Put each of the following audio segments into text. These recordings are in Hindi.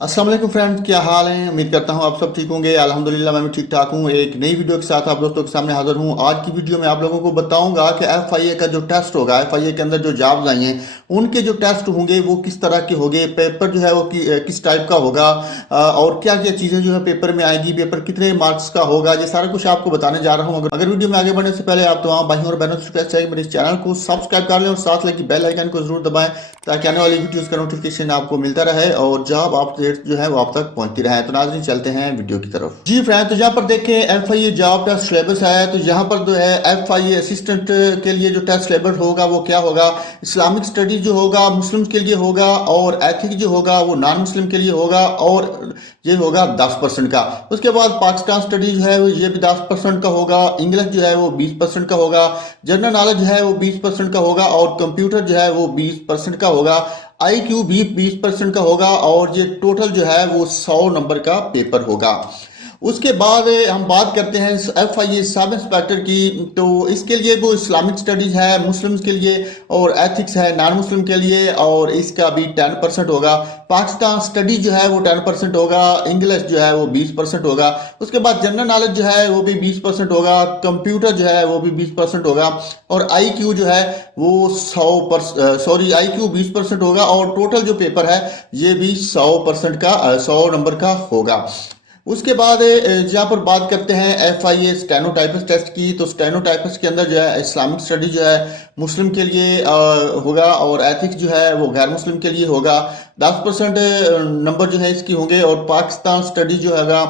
अस्सलाम वालेकुम फ्रेंड्स, क्या हाल है। उम्मीद करता हूँ आप सब ठीक होंगे। अल्हम्दुलिल्लाह मैं भी ठीक ठाक हूँ। एक नई वीडियो के साथ आप दोस्तों के सामने हाजिर हूँ। आज की वीडियो में आप लोगों को बताऊंगा कि एफआईए का जो टेस्ट होगा, एफआईए के अंदर जो जॉब्स आई हैं उनके जो टेस्ट होंगे वो किस तरह के होंगे, पेपर जो है वो किस टाइप का होगा, और क्या क्या चीज़ें जो है पेपर में आएगी, पेपर कितने मार्क्स का होगा, ये सारा कुछ आपको बताने जा रहा हूँ। अगर वीडियो में आगे बढ़ने से पहले आप तमाम भाइयों और बहनों से रिक्वेस्ट है कि मेरे इस चैनल को सब्सक्राइब कर लें और साथ लगी बेल आइकन को जरूर दबाएं ताकि आने वाली वीडियोस का नोटिफिकेशन आपको मिलता रहे और जॉब अपडेट जो है वो आप तक पहुंचती रहे। तो नाज़रीन चलते हैं वीडियो की तरफ। जी फ्रेंड, तो यहाँ पर देखें एफआईए जॉब टेस्ट सिलेबस है। तो यहाँ पर जो है एफआईए असिस्टेंट के लिए जो टेस्ट सिलेबस होगा वो क्या होगा, इस्लामिक स्टडीज जो होगा मुस्लिम के लिए होगा, और एथिक जो होगा वो नॉन मुस्लिम के लिए होगा, और ये होगा 10% का। उसके बाद पाकिस्तान स्टडीज है ये भी 10% का होगा, इंग्लिश जो है वो 20% का होगा, जनरल नॉलेज है वो 20% का होगा, और कंप्यूटर जो है वो 20% का होगा, आई क्यू भी 20% का होगा, और ये टोटल जो है वो 100 नंबर का पेपर होगा। उसके बाद हम बात करते हैं F I A sub inspector की। तो इसके लिए वो इस्लामिक स्टडीज है मुस्लिम्स के लिए, और एथिक्स है नॉन मुस्लिम के लिए, और इसका भी 10% होगा। पाकिस्तान स्टडी जो है वो 10% होगा, इंग्लिश जो है वो 20% होगा। उसके बाद जनरल नॉलेज जो है वो भी 20% होगा, कंप्यूटर जो है वो भी 20% होगा, और आई क्यू जो है वो 100 आई क्यू 20% होगा, और टोटल जो पेपर है ये भी 100% का 100 नंबर का होगा। उसके बाद जहाँ पर बात करते हैं F I A stenotypist test की। तो स्टेनोटाइपिस्ट के अंदर जो है इस्लामिक स्टडी जो है मुस्लिम के लिए होगा, और एथिक्स जो है वो गैर मुस्लिम के लिए होगा। 10% नंबर जो है इसकी होंगे, और पाकिस्तान स्टडी जो हैगा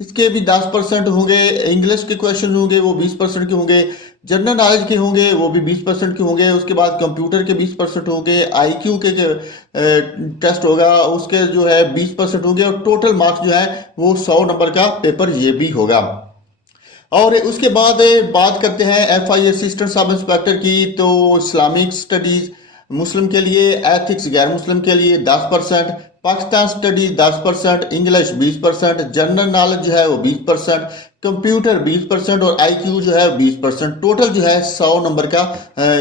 इसके भी 10% होंगे। इंग्लिश के क्वेश्चन होंगे वो 20% के होंगे, जनरल नॉलेज के होंगे वो भी 20% के होंगे। उसके बाद कंप्यूटर के 20% होंगे, आईक्यू के टेस्ट होगा उसके जो है 20% होंगे, और टोटल मार्क्स जो है वो 100 नंबर का पेपर ये भी होगा। और उसके बाद बात करते हैं एफ आई असिस्टेंट सब इंस्पेक्टर की। तो इस्लामिक स्टडीज मुस्लिम के लिए, एथिक्स गैर मुस्लिम के लिए 10%, Pakistan studies 10%, English 20%, general knowledge जो है वो 20%, कंप्यूटर 20%, और आईक्यू जो है 20%। टोटल जो है 100 नंबर का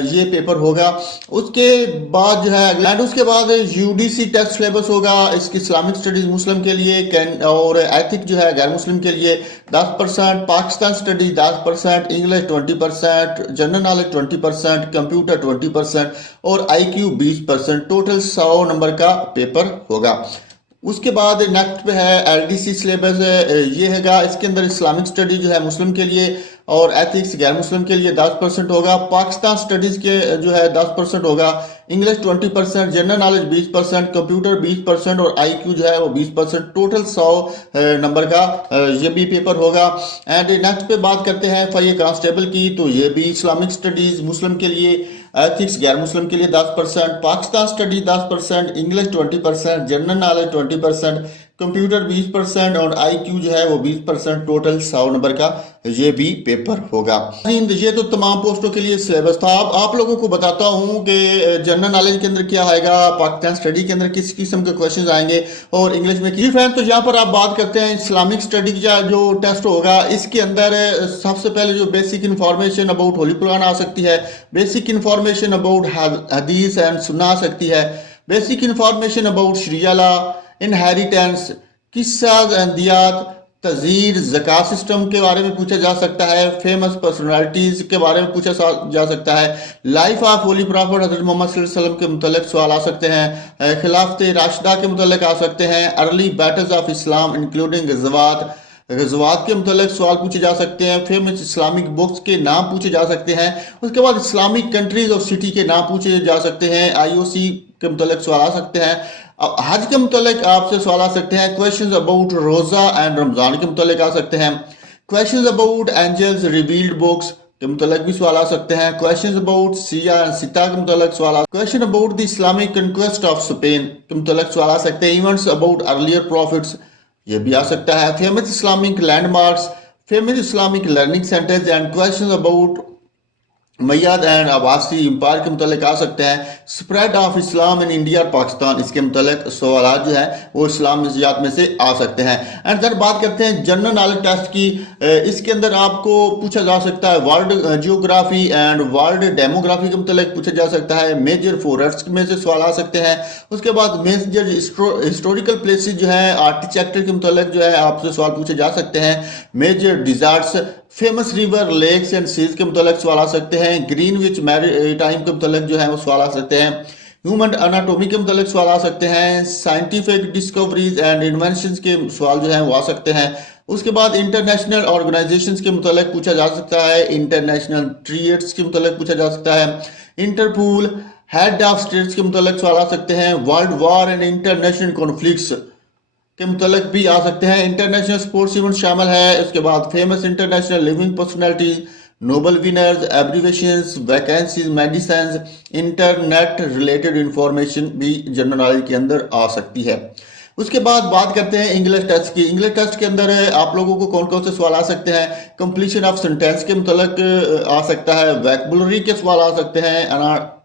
ये पेपर होगा। उसके बाद जो है एंड उसके बाद यूडीसी टेस्ट सिलेबस होगा। इसकी इस्लामिक स्टडीज मुस्लिम के लिए और एथिक जो है गैर मुस्लिम के लिए 10%, Pakistan studies 10%, English 20%, general knowledge 20%, computer 20%, और आईक्यू 20%। टोटल 100 नंबर का पेपर होगा। उसके बाद नेक्स्ट पे है एलडीसी सिलेबस ये हैगा। इसके अंदर इस्लामिक स्टडी जो है मुस्लिम के लिए, और एथिक्स गैर मुस्लिम के लिए 10% होगा, पाकिस्तान स्टडीज के जो है 10% होगा, इंग्लिश 20%, जनरल नॉलेज 20%, कंप्यूटर 20%, और आईक्यू जो है वो 20%। टोटल 100 नंबर का ये भी पेपर होगा। एंड नेक्स्ट पे बात करते हैं एफआईए कांस्टेबल की। तो ये भी इस्लामिक स्टडीज मुस्लिम के लिए, एथिक्स गैर मुस्लिम के लिए 10%, Pakistan study 10%, English 20%, general knowledge 20%, computer 20%, और आईक्यू जो है वो 20%। टोटल 100 नंबर का ये भी पेपर होगा। ये तो तमाम पोस्टों के लिए सिलेबस था। अब आप लोगों को बताता हूँ कि जनरल नॉलेज के अंदर क्या आएगा, पाकिस्तान स्टडी के अंदर किस किस्म के क्वेश्चन आएंगे, और इंग्लिश में की फ्रेंड। तो यहाँ पर आप बात करते हैं इस्लामिक स्टडी का जो टेस्ट होगा, इसके अंदर सबसे पहले जो basic information about holy Quran आ सकती है, basic information about hadith and sunnah आ सकती है, basic information about sharia law, inheritance, किस्सा दियात, तजीर, ज़कात सिस्टम के बारे में पूछा जा सकता है, फेमस पर्सनालिटीज़ के बारे में पूछा जा सकता है, लाइफ ऑफ होली प्रॉफिट हज़रत मोहम्मद सल्लल्लाहु अलैहि वसल्लम के मुतल्लिक सवाल आ सकते हैं, खिलाफत राशिदा के मुतल्लिक आ सकते हैं, early battles of Islam including गज़वात के मुतल्लिक सवाल पूछे जा सकते हैं, फेमस इस्लामिक बुक्स के नाम पूछे जा सकते हैं। उसके बाद इस्लामिक कंट्रीज और सिटी के नाम पूछे जा सकते हैं, आईओसी के मुतल्लिक सवाल आ सकते हैं, हज के मुतल्लिक आपसे सवाल आ सकते हैं, क्वेश्चंस अबाउट रोज़ा एंड रमज़ान के मुतल्लिक आ सकते हैं, questions about angels revealed books के मुतल्लिक भी सवाल आ सकते हैं, क्वेश्चंस अबाउट सिया एंड सिता के मुतल्लिक सवाल, question about the Islamic conquest of Spain के मुतल्लिक सवाल आ सकते हैं, इवेंट्स अबाउट अर्लियर प्रॉफिट्स ये भी आ सकता है, famous Islamic landmarks, famous Islamic learning centres, and questions about Umayyad and Abbasid empire के मुतलिक आ सकते हैं। Spread of Islam in India और पाकिस्तान, इसके मुतलिक सवाल जो है वो इस्लाम नज़रियात में से आ सकते हैं। एंड देन बात करते हैं जनरल नॉलेज टेस्ट की। इसके अंदर आपको पूछा जा सकता है world geography and world demography के मुतलिक पूछा जा सकता है। मेजर फॉरेस्ट में से सवाल आ सकते हैं। उसके बाद मेजर हिस्टोरिकल प्लेसेस जो है आर्किटेक्चर के मुतलिक जो है आपसे सवाल पूछे जा सकते हैं। Major deserts, famous river, lakes and seas के मुतलक सवाल आ सकते हैं। ग्रीनविच मैरीटाइम के मुतलक जो है वो सवाल आ सकते हैं। ह्यूमन अनाटोमी के मुतलक सवाल आ सकते हैं। साइंटिफिक डिस्कवरीज एंड इन्वेंशंस के सवाल जो है वो आ सकते हैं। उसके बाद इंटरनेशनल ऑर्गेनाइजेशंस के मुतलक पूछा जा सकता है। इंटरनेशनल ट्रेड्स के मुतलक पूछा जा सकता है। इंटरपूल, हेड ऑफ स्टेट्स के मुतलक सवाल आ सकते हैं। World war and international conflicts के मुतलक भी आ सकते हैं। इंटरनेशनल स्पोर्ट्स इवेंट शामिल है। उसके बाद famous international living personality, Nobel winners, abbreviations, vacancies, medicine, internet related information भी जनरल नॉलेज के अंदर आ सकती है। उसके बाद बात करते हैं इंग्लिश टेस्ट की। इंग्लिश टेस्ट के अंदर आप लोगों को कौन कौन से सवाल आ सकते हैं। कंप्लीशन ऑफ सेंटेंस के मुतलक आ सकता है। वैकेबुलरी के सवाल आ सकते हैं।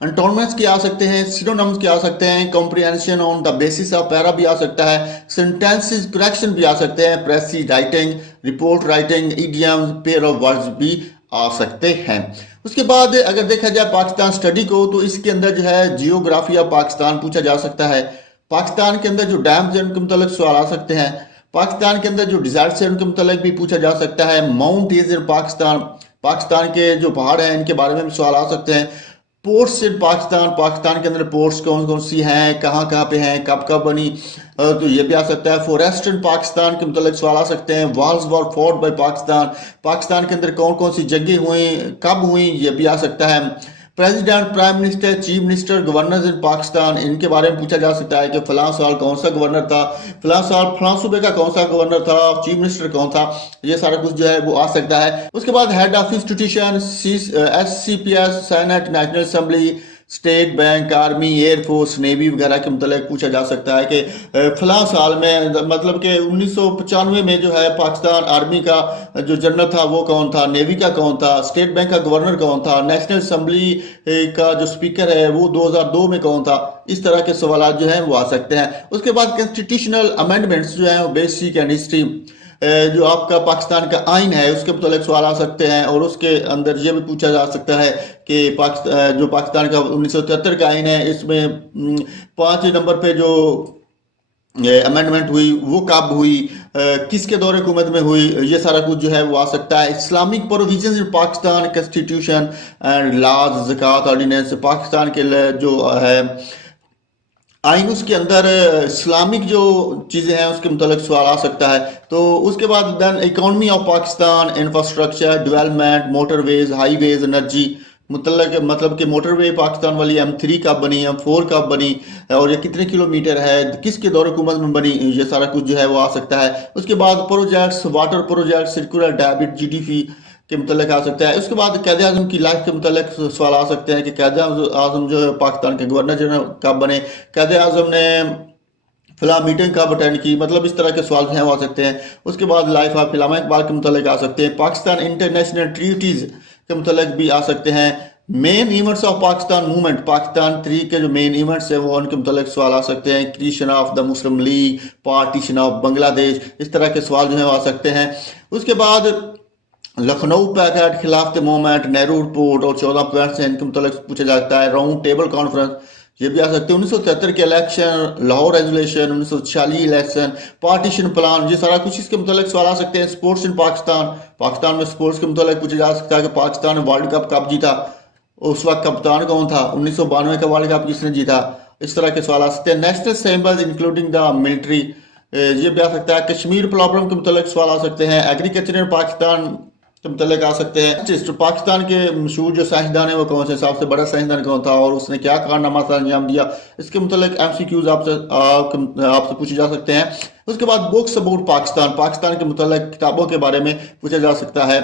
अंटोनम्स के आ सकते हैं। सिनोनिम्स के आ सकते हैं। Comprehension on the basis of para भी आ सकता है। सेंटेंसेस करेक्शन भी आ सकते हैं। प्रेसी writing, report writing, idiom, pair of words भी आ सकते हैं। उसके बाद अगर देखा जाए पाकिस्तान स्टडी को, तो इसके अंदर जो है जियोग्राफी ऑफ पाकिस्तान पूछा जा सकता है। पाकिस्तान के अंदर जो डैम्स हैं उनके मुतलक सवाल आ सकते हैं। पाकिस्तान के अंदर जो डिजर्ट्स हैं उनके मुतलक भी पूछा जा सकता है। माउंटेन्स इन पाकिस्तान, पाकिस्तान के जो पहाड़ हैं इनके बारे में भी सवाल आ सकते हैं। पोर्ट्स इन पाकिस्तान, पाकिस्तान के अंदर पोर्ट्स कौन कौन सी हैं, कहाँ कहाँ पे हैं, कब कब बनी, तो ये भी आ सकता है। फॉरेस्ट इन पाकिस्तान के मुतल्लिक़ सवाल आ सकते हैं। वॉल्स वर फॉर्ट बाय पाकिस्तान, पाकिस्तान के अंदर कौन कौन सी जंगें हुई, कब हुई, ये भी आ सकता है। President, prime minister, chief minister, governor इन पाकिस्तान, इनके बारे में पूछा जा सकता है कि फलां साल कौन सा गवर्नर था, फलां साल फलां सूबे का कौन सा गवर्नर था, चीफ मिनिस्टर कौन था, ये सारा कुछ जो है वो आ सकता है। उसके बाद head of institution, SCPS, senate, national assembly, state bank, army, air force, navy वगैरह के मुतल्लिक़ पूछा जा सकता है कि फलां साल में, मतलब कि 1995 में जो है पाकिस्तान आर्मी का जो जनरल था वो कौन था, नेवी का कौन था, स्टेट बैंक का गवर्नर कौन था, नेशनल असम्बली का जो स्पीकर है वो 2002 में कौन था। इस तरह के सवाल जो हैं वो आ सकते हैं। उसके बाद कॉन्स्टिट्यूशनल अमेंडमेंट्स जो हैं वो बेसिक एंड हिस्ट्री, जो आपका पाकिस्तान का आइन है उसके मुताबिक सवाल आ सकते हैं। और उसके अंदर ये भी पूछा जा सकता है कि जो पाकिस्तान का 1973 का आइन है इसमें 5 नंबर पे जो अमेंडमेंट हुई वो कब हुई, किसके दौरे हुकूमत में हुई, ये सारा कुछ जो है वो आ सकता है। Islamic provisions in Pakistan constitution and laws, zakat ordinance, Pakistan के जो है आइन उसके अंदर इस्लामिक जो चीज़ें हैं उसके मुतालिक सवाल आ सकता है। तो उसके बाद then economy of Pakistan, infrastructure development, motorways, highways, energy, मतलब कि मोटरवे पाकिस्तान वाली M3 कब बनी, M4 कब बनी, और ये कितने किलोमीटर है, किसके दौर हुकूमत में बनी, ये सारा कुछ जो है वो आ सकता है। उसके बाद projects, water project, circular debit, GDP के मुतल्लिक आ सकता है। उसके बाद कैद आज़म की लाइफ के मुतल्लिक सवाल आ सकते हैं कि कैद आज़म जो है पाकिस्तान के गवर्नर जनरल कब बने, कैद आज़म ने फिलहाल मीटिंग कब अटेंड की, मतलब इस तरह के सवाल जो हैं वो आ सकते हैं। उसके बाद लाइफ ऑफ इल्लामा इकबाल के मुतल्लिक आ सकते हैं। पाकिस्तान इंटरनेशनल ट्रीटीज़ के मुतल्लिक भी आ सकते हैं। Main events of Pakistan movement, Pakistan तहरीक के जो मेन इवेंट्स हैं वो उनके मुतल्लिक सवाल आ सकते हैं। Creation of the Muslim league, partition of Bangladesh, इस तरह के सवाल जो हैं वो आ सकते हैं। उसके बाद लखनऊ पैकेट, खिलाफत मूवमेंट, नेहरू रिपोर्ट और 14 पॉइंट्स हैं इनके मुतल्लिक पूछा जाता है। राउंड टेबल कॉन्फ्रेंस, ये भी आ सकते हैं। 1973 के election, Lahore resolution, 1946 election, partition plan, ये सारा कुछ इसके मुतल्लिक सवाल आ सकते हैं। स्पोर्ट्स इन पाकिस्तान, पाकिस्तान में स्पोर्ट्स के मुतल्लिक पूछा जा सकता है कि पाकिस्तान ने वर्ल्ड कप कब जीता, उस वक्त कप्तान कौन था, 1992 का वर्ल्ड कप किसने जीता, इस तरह के सवाल आ सकते हैं। National symbols including the military, ये भी आ सकता है। कश्मीर प्रॉब्लम के मुतल्लिक सवाल आ सकते हैं। एग्रीकल्चर इन पाकिस्तान के मुतल्लिक आ सकते हैं। तो पाकिस्तान के मशहूर जो साइंसदान है वो कौन से, सबसे बड़ा साइंसदान कौन था और उसने क्या कारनामा से अंजाम दिया, इसके मुतल्लिक MCQs आपसे पूछे जा सकते हैं। उसके बाद बुक्स अबाउट पाकिस्तान, पाकिस्तान के मुतल्लिक किताबों के बारे में पूछा जा सकता है।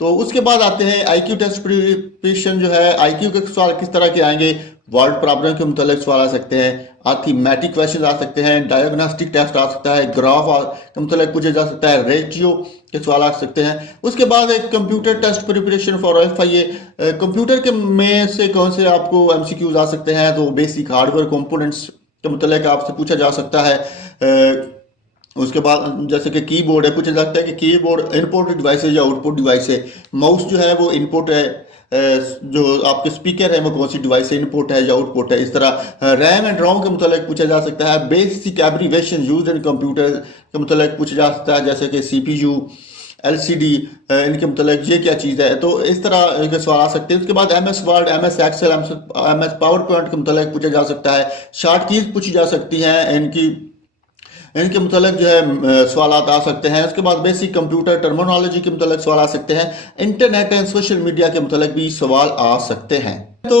तो उसके बाद आते हैं आईक्यू टेस्ट प्रिपरेशन जो है, आईक्यू के सवाल किस तरह के आएंगे, वर्ड प्रॉब्लम के मुतालिक सवाल आ सकते हैं, अर्थमेटिक क्वेश्चन आ सकते हैं, डायग्नोस्टिक टेस्ट आ सकता है, ग्राफ के मुतालिक पूछा जा सकता है, रेशियो के सवाल आ सकते हैं। उसके बाद एक computer test preparation for FIA, computer के में से कौन से आपको MCQs आ सकते हैं, तो बेसिक हार्डवेयर कंपोनेंट्स के मुतालिक आपसे पूछा जा सकता है। उसके बाद जैसे कि कीबोर्ड है, पूछा जाता है कि कीबोर्ड इनपुट डिवाइस है या आउटपुट डिवाइस है, माउस जो है वो इनपुट है, जो आपके स्पीकर है वो कौन सी डिवाइस है, इनपुट है या आउटपुट है। इस तरह रैम एंड रोम के मुतालिक पूछा जा सकता है। Basic abbreviation use in computer के मुतालिक पूछा जा सकता है, जैसे कि CPU, LCD, इनके मुतालिक ये क्या चीज़ है, तो इस तरह के सवाल आ सकते हैं। उसके बाद MS Word, MS Excel, MS PowerPoint के मुतालिक पूछा जा सकता है। शॉर्ट कीज पूछी जा सकती हैं, इनके मुतालिक जो है सवाल आ सकते हैं। उसके बाद बेसिक कंप्यूटर टर्मिनोलॉजी के मुतालिक सवाल आ सकते हैं। इंटरनेट एंड सोशल मीडिया के मुतालिक भी सवाल आ सकते हैं। तो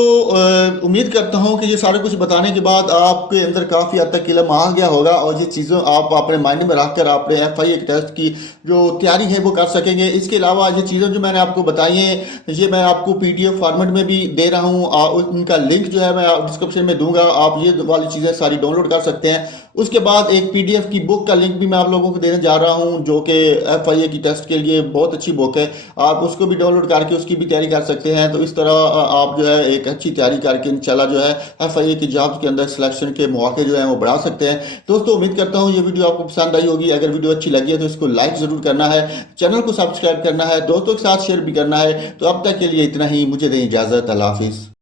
उम्मीद करता हूं कि ये सारे कुछ बताने के बाद आपके अंदर काफ़ी हद तक इल्म आ गया होगा और ये चीज़ें आप अपने माइंड में रखकर अपने FIA टेस्ट की जो तैयारी है वो कर सकेंगे। इसके अलावा ये चीज़ें जो मैंने आपको बताई हैं ये मैं आपको PDF फॉर्मेट में भी दे रहा हूँ, उनका लिंक जो है मैं डिस्क्रिप्शन में दूंगा, आप ये वाली चीज़ें सारी डाउनलोड कर सकते हैं। उसके बाद एक PDF की बुक का लिंक भी मैं आप लोगों को देने जा रहा हूं, जो कि FIA की टेस्ट के लिए बहुत अच्छी बुक है, आप उसको भी डाउनलोड करके उसकी भी तैयारी कर सकते हैं। तो इस तरह आप जो है एक अच्छी तैयारी करके इंशाल्लाह जो है FIA की जॉब्स के अंदर सिलेक्शन के मौके जो है वो बढ़ा सकते हैं। दोस्तों उम्मीद करता हूँ ये वीडियो आपको पसंद आई होगी। अगर वीडियो अच्छी लगी है तो इसको लाइक ज़रूर करना है, चैनल को सब्सक्राइब करना है, दोस्तों के साथ शेयर भी करना है। तो अब तक के लिए इतना ही, मुझे दें इजाज़त, अल्लाह हाफिज़।